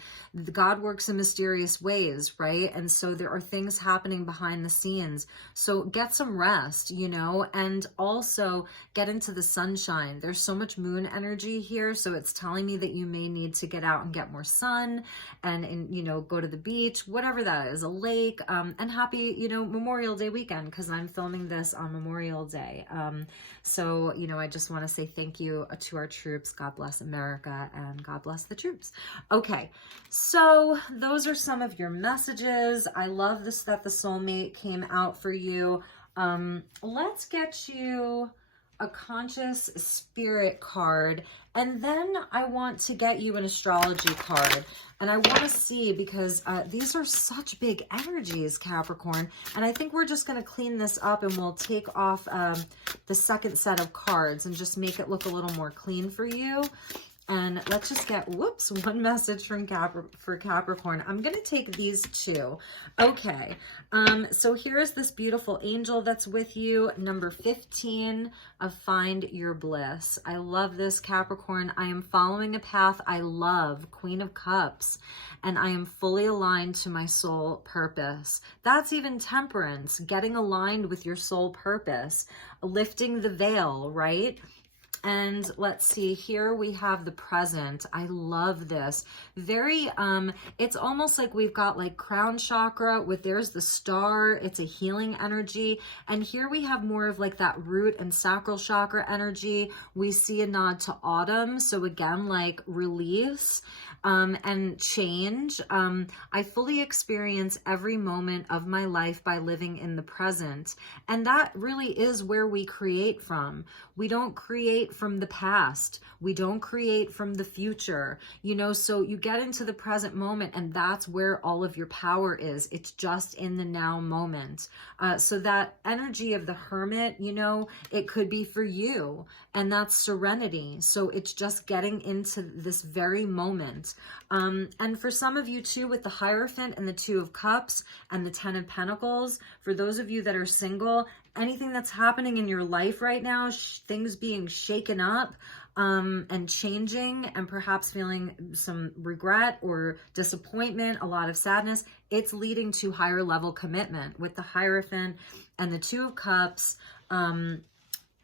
God works in mysterious ways, right? And so there are things happening behind the scenes. So get some rest, you know, and also get into the sunshine. There's so much moon energy here, so it's telling me that you may need to get out and get more sun and you know, go to the beach, whatever that is, a lake, and happy, you know, Memorial Day weekend, because I'm filming this on Memorial Day. So, you know, I just want to say thank you to our troops. God bless America and God bless the troops. Okay, so those are some of your messages. I love this, that the soulmate came out for you. Let's get you a conscious spirit card, and then I want to get you an astrology card. And I want to see, because these are such big energies, Capricorn, and I think we're just going to clean this up and we'll take off the second set of cards and just make it look a little more clean for you. And let's just get, whoops, one message from for Capricorn. I'm going to take these 2. Okay. So here's this beautiful angel that's with you. Number 15 of Find Your Bliss. I love this, Capricorn. I am following a path I love, Queen of Cups, and I am fully aligned to my soul purpose. That's even Temperance, getting aligned with your soul purpose, lifting the veil, right? And let's see, here we have the present. I love this. Very, it's almost like we've got like crown chakra with, there's the star. It's a healing energy. And here we have more of like that root and sacral chakra energy. We see a nod to autumn. So again, like release and change. I fully experience every moment of my life by living in the present. And that really is where we create from. We don't create from the past. We don't create from the future, you know, so you get into the present moment, and that's where all of your power is. It's just in the now moment. So that energy of the hermit, you know, it could be for you, and that's serenity. So it's just getting into this very moment. And for some of you too, with the Hierophant and the Two of Cups and the Ten of Pentacles, for those of you that are single, anything that's happening in your life right now, things being shaken up and changing, and perhaps feeling some regret or disappointment, a lot of sadness, it's leading to higher level commitment with the Hierophant and the Two of Cups and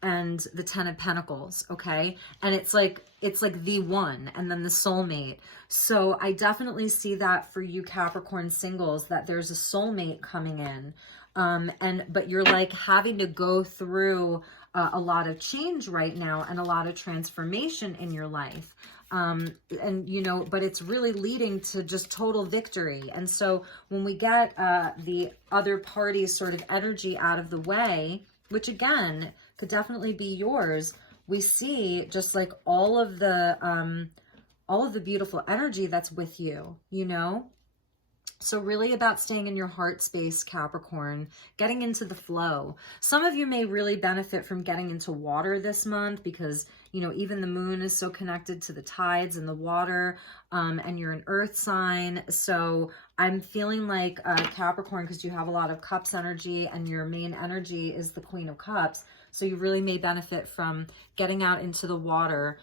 the Ten of Pentacles, okay? And it's like the one, and then the soulmate. So I definitely see that for you Capricorn singles, that there's a soulmate coming in. But you're like having to go through a lot of change right now and a lot of transformation in your life. And, you know, but it's really leading to just total victory. And so when we get the other party's sort of energy out of the way, which again could definitely be yours, we see just like all of the beautiful energy that's with you, you know? So really about staying in your heart space, Capricorn, getting into the flow. Some of you may really benefit from getting into water this month because, you know, even the moon is so connected to the tides and the water, and you're an earth sign. So I'm feeling like Capricorn, because you have a lot of cups energy and your main energy is the Queen of Cups. So you really may benefit from getting out into the water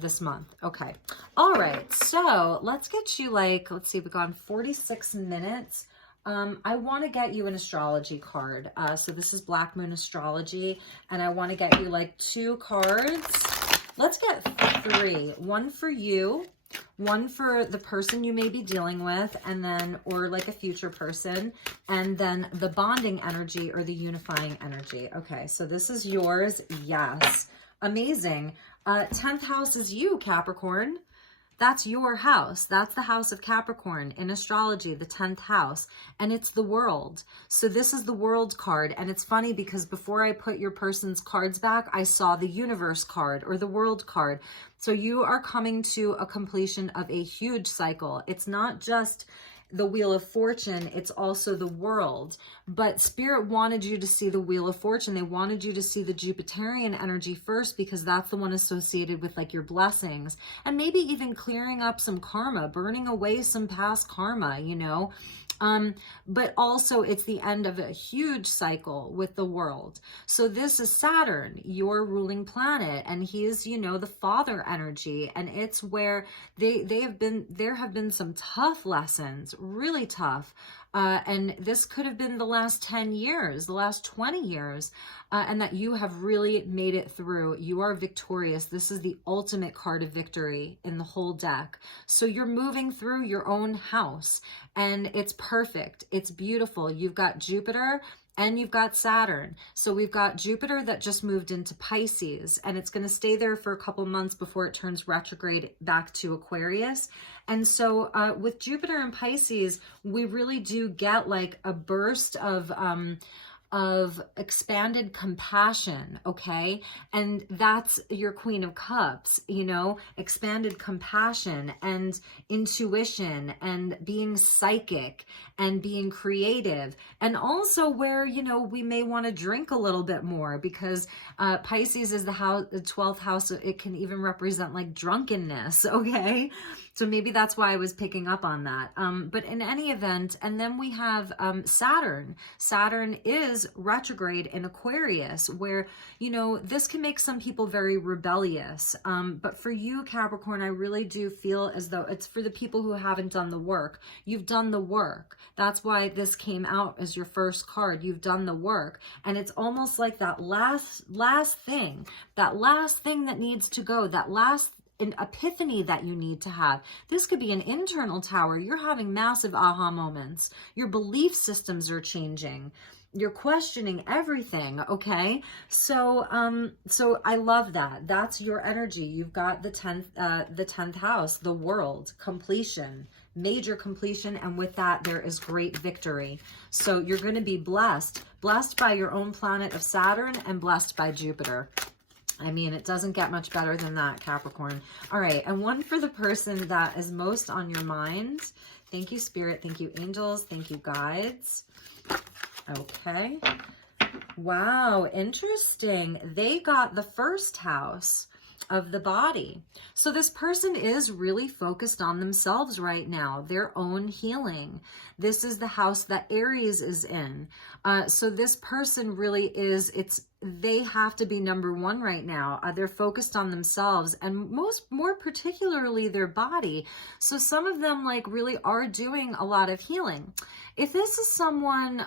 this month. Okay. All right. So let's get you like, let's see, we've gone 46 minutes. I want to get you an astrology card. So this is Black Moon Astrology, and I want to get you like 2 cards. Let's get 3. One for you, one for the person you may be dealing with, and then, or like a future person, and then the bonding energy or the unifying energy. Okay, so this is yours. Yes. Amazing. 10th house is you, Capricorn. That's your house. That's the house of Capricorn in astrology, the 10th house, and it's the world. So this is the world card. And it's funny because before I put your person's cards back, I saw the universe card or the world card. So you are coming to a completion of a huge cycle. It's not just the Wheel of Fortune, it's also the world. But Spirit wanted you to see the Wheel of Fortune. They wanted you to see the Jupiterian energy first, because that's the one associated with like your blessings, and maybe even clearing up some karma, burning away some past karma, you know. But also it's the end of a huge cycle with the world. So this is Saturn, your ruling planet, and he is, you know, the father energy, and it's where there have been some tough lessons, really tough. And this could have been the last 10 years, the last 20 years, and that you have really made it through. You are victorious. This is the ultimate card of victory in the whole deck. So you're moving through your own house, and it's perfect. It's beautiful. You've got Jupiter and you've got Saturn. So we've got Jupiter that just moved into Pisces, and it's going to stay there for a couple months before it turns retrograde back to Aquarius. And so with Jupiter and Pisces, we really do get like a burst of expanded compassion, okay? And that's your Queen of Cups, you know, expanded compassion and intuition and being psychic and being creative. And also where, you know, we may want to drink a little bit more, because Pisces is the 12th house. So it can even represent like drunkenness, okay? So maybe that's why I was picking up on that. But in any event, and then we have Saturn. Saturn is retrograde in Aquarius, where, you know, this can make some people very rebellious. But for you, Capricorn, I really do feel as though it's for the people who haven't done the work. You've done the work. That's why this came out as your first card. You've done the work. And it's almost like that last thing that needs to go, that last an epiphany that you need to have. This could be an internal tower. You're having massive aha moments. Your belief systems are changing. You're questioning everything, okay? So I love that. That's your energy. You've got the 10th house, the world, completion, major completion, and with that there is great victory. So you're going to be blessed by your own planet of Saturn and blessed by Jupiter. I mean, it doesn't get much better than that, Capricorn. All right, and one for the person that is most on your mind. Thank you, Spirit. Thank you, angels. Thank you, guides. Okay. Wow, interesting. They got the first house of the body. So this person is really focused on themselves right now, their own healing. This is the house that Aries is in. So this person really is, they have to be number one right now. They're focused on themselves and more particularly their body. So some of them like really are doing a lot of healing. If this is someone,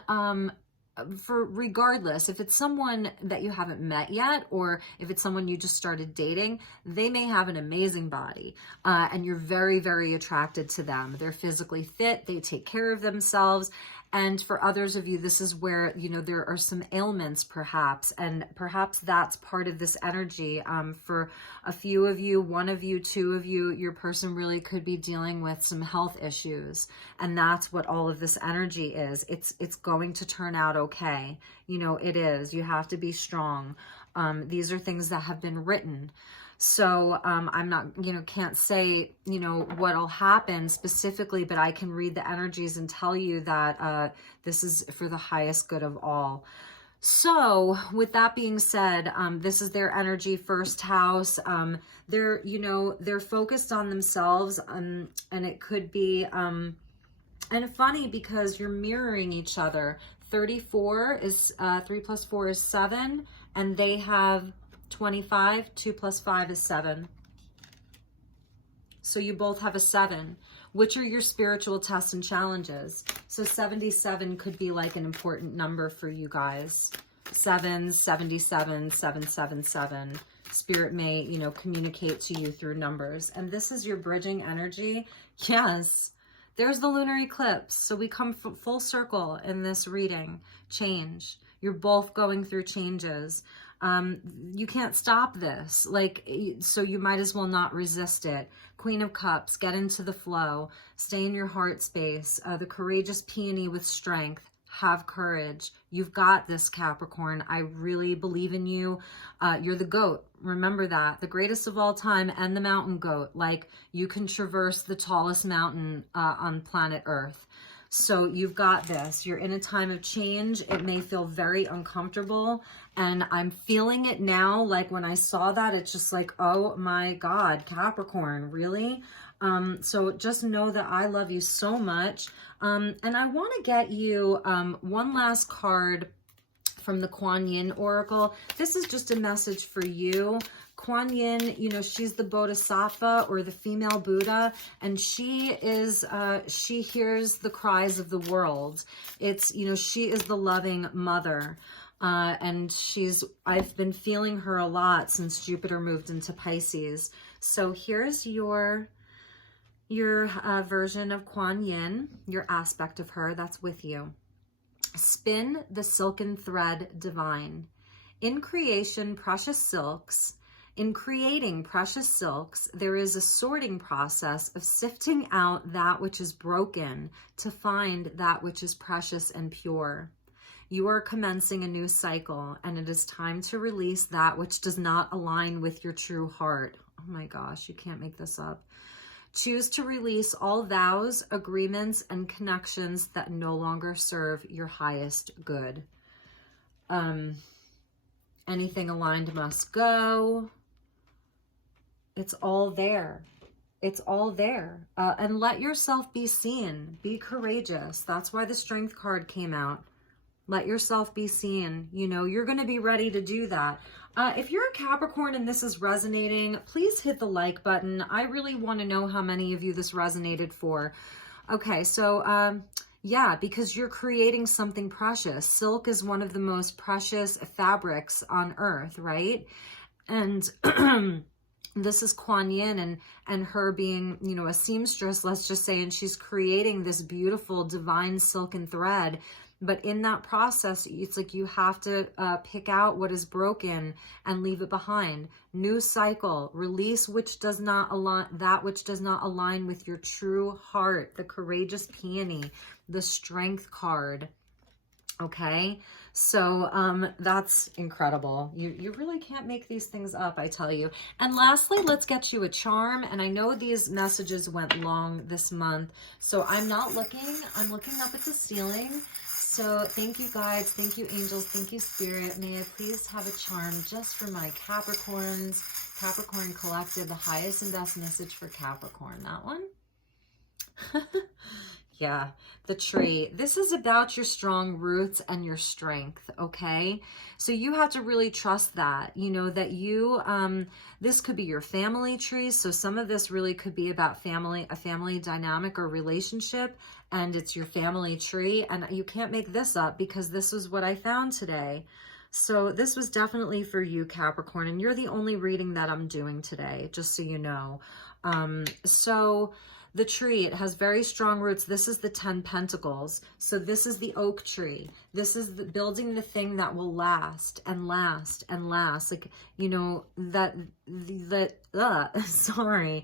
regardless, if it's someone that you haven't met yet, or if it's someone you just started dating, they may have an amazing body, and you're very, very attracted to them. They're physically fit, they take care of themselves. And for others of you, this is where, you know, there are some ailments perhaps, and perhaps that's part of this energy. For a few of you, one of you, two of you, your person really could be dealing with some health issues. And that's what all of this energy is. It's going to turn out okay. You know, it is. You have to be strong. These are things that have been written. So I'm not, you know, can't say, you know, what'll happen specifically, but I can read the energies and tell you that this is for the highest good of all. So with that being said, this is their energy, first house. They're, you know, they're focused on themselves, and it could be, and funny because you're mirroring each other. 34 is, 3 plus 4 is 7, and they have 25, 2 plus 5 is 7. So you both have a 7, which are your spiritual tests and challenges. So 77 could be like an important number for you guys. 7, 77, 777. Spirit may, you know, communicate to you through numbers. And this is your bridging energy. Yes. There's the lunar eclipse. So we come full circle in this reading. Change. You're both going through changes. You can't stop this. Like, so you might as well not resist it. Queen of Cups, get into the flow. Stay in your heart space. The courageous peony with strength. Have courage. You've got this, Capricorn. I really believe in you. You're the goat. Remember that. The greatest of all time and the mountain goat. Like, you can traverse the tallest mountain on planet Earth. So you've got this. You're in a time of change. It may feel very uncomfortable. And I'm feeling it now. Like when I saw that, it's just like, oh my God, Capricorn, really? So just know that I love you so much. And I want to get you one last card from the Kuan Yin Oracle. This is just a message for you. Kuan Yin, you know, she's the Bodhisattva or the female Buddha, and she is, she hears the cries of the world. It's, you know, she is the loving mother. And I've been feeling her a lot since Jupiter moved into Pisces. So here's your version of Kuan Yin, your aspect of her that's with you. Spin the silken thread divine. In creating precious silks, there is a sorting process of sifting out that which is broken to find that which is precious and pure. You are commencing a new cycle, and it is time to release that which does not align with your true heart. Oh my gosh, you can't make this up. Choose to release all vows, agreements, and connections that no longer serve your highest good. Anything aligned must go. It's all there. It's all there. And let yourself be seen. Be courageous. That's why the Strength card came out. Let yourself be seen. You know, you're going to be ready to do that. If you're a Capricorn and this is resonating, please hit the like button. I really want to know how many of you this resonated for. Okay, so yeah, because you're creating something precious. Silk is one of the most precious fabrics on earth, right? And this is Kuan Yin and her being, you know, a seamstress, let's just say, and she's creating this beautiful divine silken thread. But in that process, it's like you have to pick out what is broken and leave it behind. New cycle, release which does not align, that which does not align with your true heart. The Courageous Peony, the Strength card. Okay, so that's incredible. You really can't make these things up, I tell you. And lastly, let's get you a charm. And I know these messages went long this month, so I'm not looking. I'm looking up at the ceiling. So thank you, guides. Thank you, angels. Thank you, spirit. May I please have a charm just for my Capricorns, Capricorn Collective, the highest and best message for Capricorn. That one? Yeah, the tree. This is about your strong roots and your strength, okay? So you have to really trust that, you know, that you, this could be your family tree. So some of this really could be about family, a family dynamic or relationship, and it's your family tree. And you can't make this up because this is what I found today. So this was definitely for you, Capricorn, and you're the only reading that I'm doing today, just so you know. So the tree, it has very strong roots. This is the 10 Pentacles. So this is the oak tree. This is the building the thing that will last and last and last. Like, you know, sorry,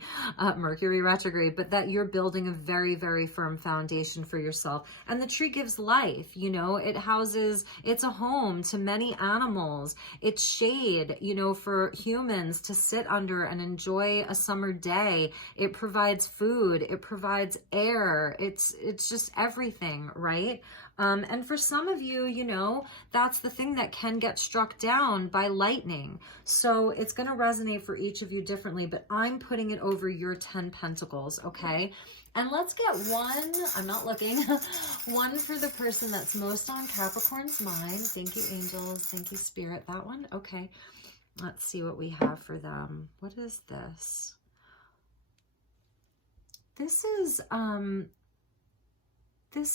Mercury retrograde, but that you're building a very, very firm foundation for yourself. And the tree gives life, you know, it houses, it's a home to many animals. It's shade, you know, for humans to sit under and enjoy a summer day. It provides food. It provides air. It's just everything, right? And for some of you, you know, that's the thing that can get struck down by lightning. So it's going to resonate for each of you differently, but I'm putting it over your 10 Pentacles, okay? And let's get one, I'm not looking, one for the person that's most on Capricorn's mind. Thank you, angels. Thank you, spirit. That one? Okay. Let's see what we have for them. What is this? This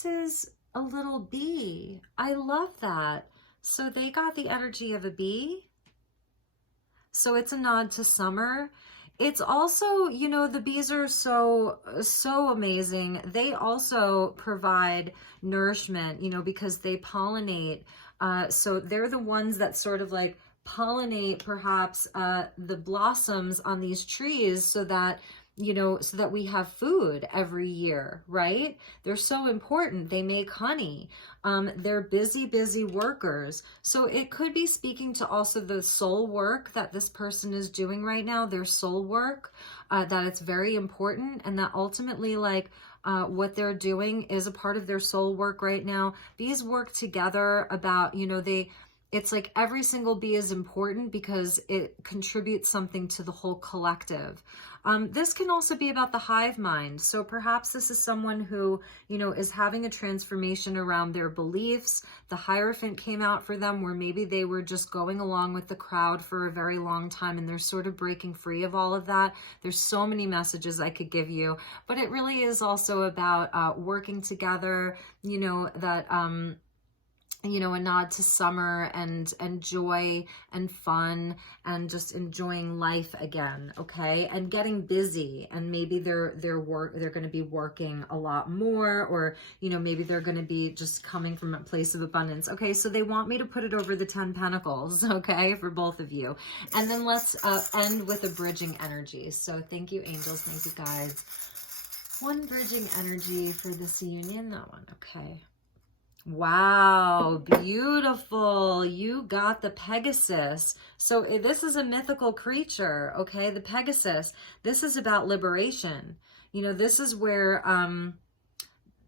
is a little bee. I love that. So they got the energy of a bee. So it's a nod to summer. It's also, you know, the bees are so amazing. They also provide nourishment, you know, because they pollinate. So they're the ones that sort of like pollinate perhaps the blossoms on these trees so that, you know, so that we have food every year, right? They're so important. They make honey. They're busy workers. So it could be speaking to also the soul work that this person is doing right now, their soul work, that it's very important, and that ultimately, like, what they're doing is a part of their soul work right now. Bees work together about, you know, it's like every single bee is important because it contributes something to the whole collective. This can also be about the hive mind. So perhaps this is someone who, you know, is having a transformation around their beliefs. The Hierophant came out for them where maybe they were just going along with the crowd for a very long time and they're sort of breaking free of all of that. There's so many messages I could give you, but it really is also about working together, you know, that, you know, a nod to summer and joy and fun and just enjoying life again, okay? And getting busy, and maybe they're going to be working a lot more, or, you know, maybe they're going to be just coming from a place of abundance. Okay, so they want me to put it over the 10 Pentacles, okay, for both of you. And then let's end with a bridging energy. So thank you, angels. Thank you, guys. One bridging energy for this union. That one, okay. Wow, beautiful. You got the Pegasus. So this is a mythical creature, okay? The Pegasus. This is about liberation. You know, this is where,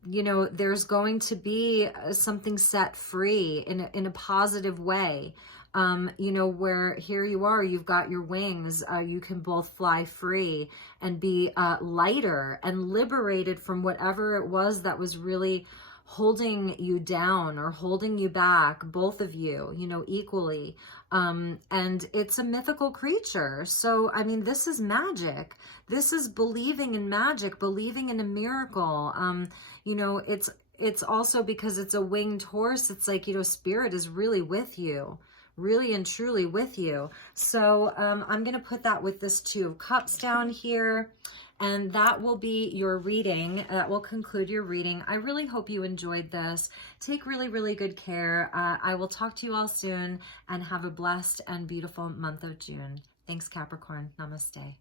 you know, there's going to be something set free in a positive way. you know, where here you are, you've got your wings, you can both fly free and be lighter and liberated from whatever it was that was really holding you down or holding you back, both of you, you know, equally. And it's a mythical creature. So, I mean, this is magic. This is believing in magic, believing in a miracle. You know, it's also because it's a winged horse. It's like, you know, spirit is really with you, really and truly with you. So I'm going to put that with this Two of Cups down here. And that will be your reading. That will conclude your reading. I really hope you enjoyed this. Take really, really good care. I will talk to you all soon, and have a blessed and beautiful month of June. Thanks, Capricorn. Namaste.